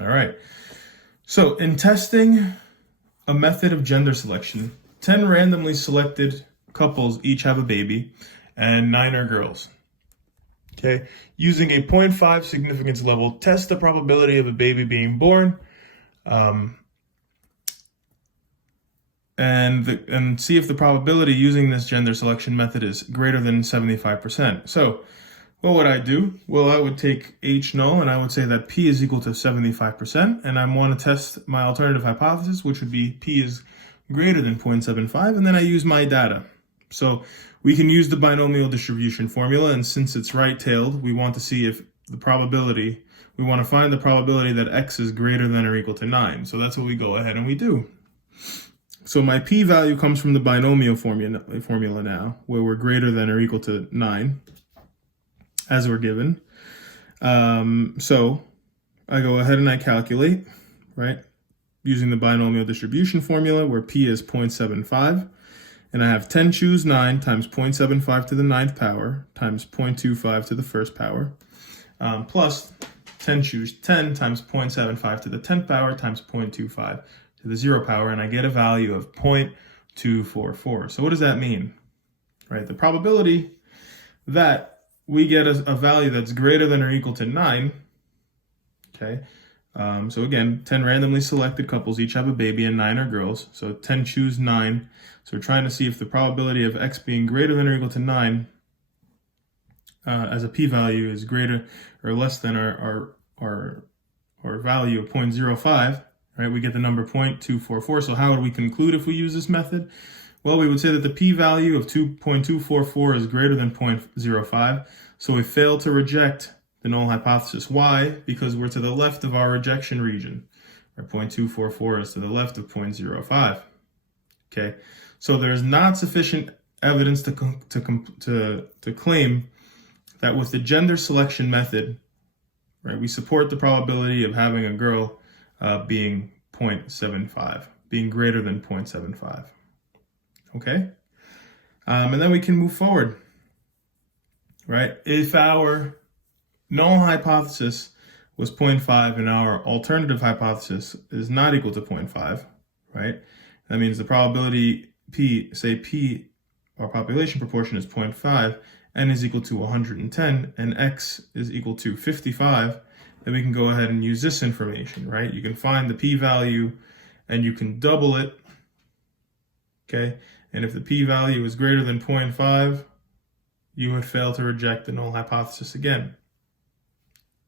All right. So in testing a method of gender selection, 10 randomly selected couples each have a baby, and 9 are girls. Okay. Using a 0.5 significance level, test the probability of a baby being born, and see if the probability using this gender selection method is greater than 75%. So what would I do? Well, I would take H null and I would say that P is equal to 75%, and I want to test my alternative hypothesis, which would be P is greater than 0.75, and then I use my data. So we can use the binomial distribution formula, and since it's right-tailed, we want to see if the probability, we want to find the probability that X is greater than or equal to 9. So that's what we go ahead and we do. So my p-value comes from the binomial formula now, where we're greater than or equal to 9, as we're given. So I go ahead and I calculate, right, using the binomial distribution formula, where p is 0.75, and I have 10 choose 9 times 0.75 to the 9th power times 0.25 to the 1st power, plus 10 choose 10 times 0.75 to the 10th power times 0.25 to the 0 power, and I get a value of 0.244. So what does that mean? Right, the probability that we get a value that's greater than or equal to 9, okay, so again, 10 randomly selected couples each have a baby and 9 are girls, so 10 choose 9. So we're trying to see if the probability of X being greater than or equal to 9 as a p-value is greater or less than our value of 0.05. Right, we get the number 0.244. So how would we conclude if we use this method? Well, we would say that the p-value of 2.244 is greater than 0.05. So we fail to reject the null hypothesis. Why? Because we're to the left of our rejection region. Our 0.244 is to the left of 0.05. Okay, so there's not sufficient evidence to claim that with the gender selection method, right, we support the probability of having a girl being 0.75, being greater than 0.75. Okay? And then we can move forward, right? If our null hypothesis was 0.5 and our alternative hypothesis is not equal to 0.5, right? That means the probability P, our population proportion is 0.5, N is equal to 110, and X is equal to 55, then we can go ahead and use this information, right? You can find the p-value and you can double it, okay? And if the p-value is greater than 0.5, you would fail to reject the null hypothesis again,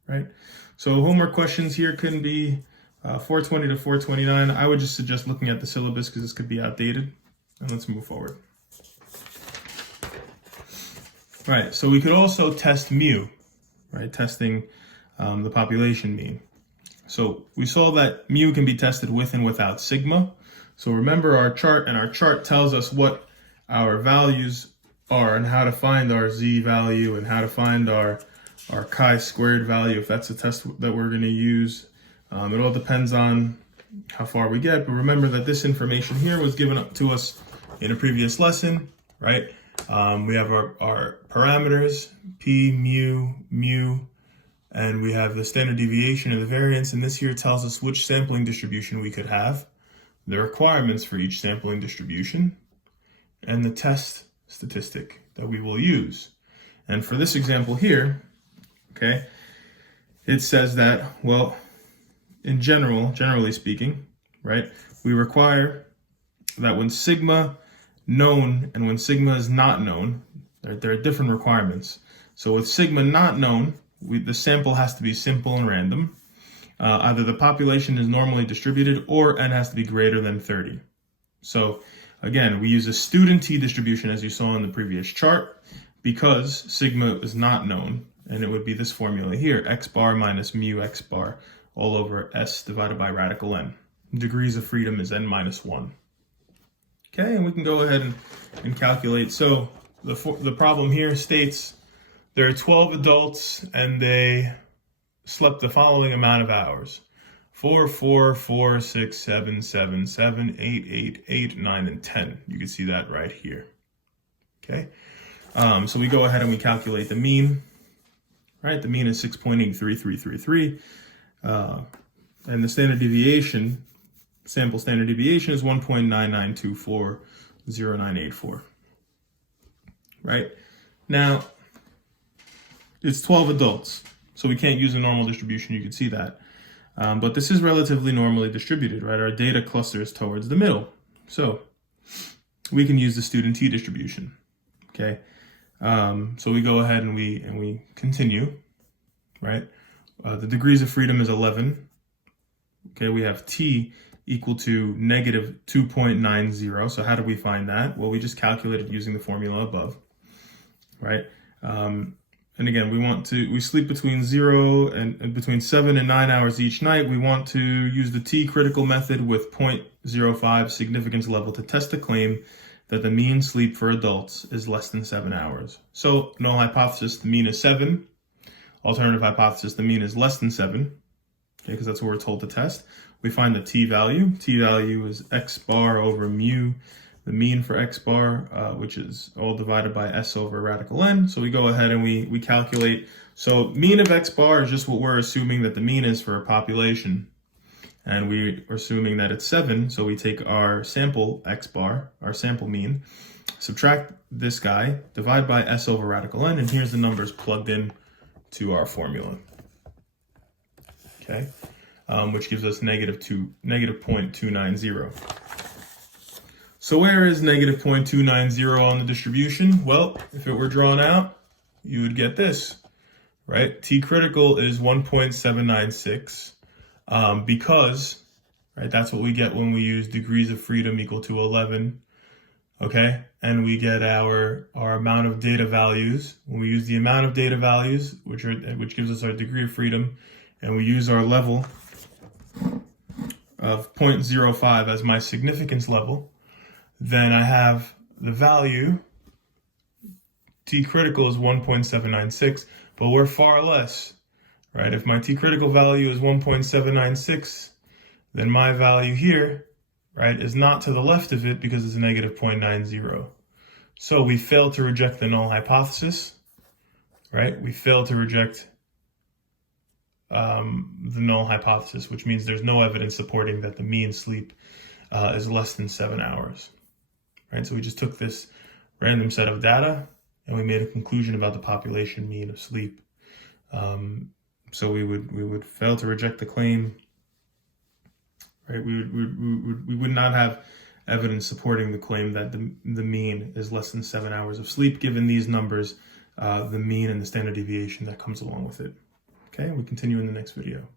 right? So homework questions here can be 420 to 429. I would just suggest looking at the syllabus because this could be outdated. And let's move forward. All right, so we could also test mu, right? Testing the population mean. So we saw that mu can be tested with and without sigma. So remember our chart, and our chart tells us what our values are and how to find our z value and how to find our chi-squared value if that's a test that we're going to use. It all depends on how far we get, but remember that this information here was given up to us in a previous lesson, right? We have our parameters, p, mu, and we have the standard deviation and the variance, and this here tells us which sampling distribution we could have, the requirements for each sampling distribution, and the test statistic that we will use. And for this example here, okay, it says that, well, in generally speaking, right, we require that when sigma known and when sigma is not known, there are different requirements. So with sigma not known, the sample has to be simple and random. Either the population is normally distributed or n has to be greater than 30. So again, we use a student t distribution as you saw in the previous chart because sigma is not known, and it would be this formula here, x bar minus mu x bar all over s divided by radical n. Degrees of freedom is n minus 1. Okay, and we can go ahead and calculate. So the problem here states there are 12 adults and they slept the following amount of hours: 4, 4, 4, 6, 7, 7, 7, 8, 8, 8, 9, and 10. You can see that right here. Okay, so we go ahead and we calculate the mean. Right, the mean is 6.83333. And the standard deviation, sample standard deviation, is 1.99240984. Right? Now, it's 12 adults, so we can't use a normal distribution. You can see that. But this is relatively normally distributed, right? Our data clusters towards the middle. So we can use the student t distribution, okay? So we go ahead and we continue, right? The degrees of freedom is 11. Okay, we have t equal to negative 2.90. So how do we find that? Well, we just calculated using the formula above, right? And again, we sleep between 0 and between 7 and 9 hours each night. We want to use the t critical method with 0.05 significance level to test the claim that the mean sleep for adults is less than 7 hours. So null hypothesis, the mean is 7. Alternative hypothesis, the mean is less than 7, okay, because that's what we're told to test. We find the t value. T value is x bar over mu, the mean for x bar, which is all divided by s over radical n. So we go ahead and we calculate. So mean of x bar is just what we're assuming that the mean is for a population. And we're assuming that it's 7. So we take our sample x bar, our sample mean, subtract this guy, divide by s over radical n, and here's the numbers plugged in to our formula. Okay, which gives us negative 0.290. So where is negative 0.290 on the distribution? Well, if it were drawn out, you would get this, right? T critical is 1.796 because, right, that's what we get when we use degrees of freedom equal to 11, okay? And we get our amount of data values. When we use the amount of data values, which gives us our degree of freedom, and we use our level of 0.05 as my significance level, then I have the value, t critical is 1.796, but we're far less, right? If my t critical value is 1.796, then my value here, right, is not to the left of it because it's negative 0.90. So we fail to reject the null hypothesis, right? We fail to reject the null hypothesis, which means there's no evidence supporting that the mean sleep is less than 7 hours. Right, so we just took this random set of data and we made a conclusion about the population mean of sleep. So we would fail to reject the claim. Right, we would not have evidence supporting the claim that the mean is less than 7 hours of sleep, given these numbers, the mean and the standard deviation that comes along with it. Okay, we continue in the next video.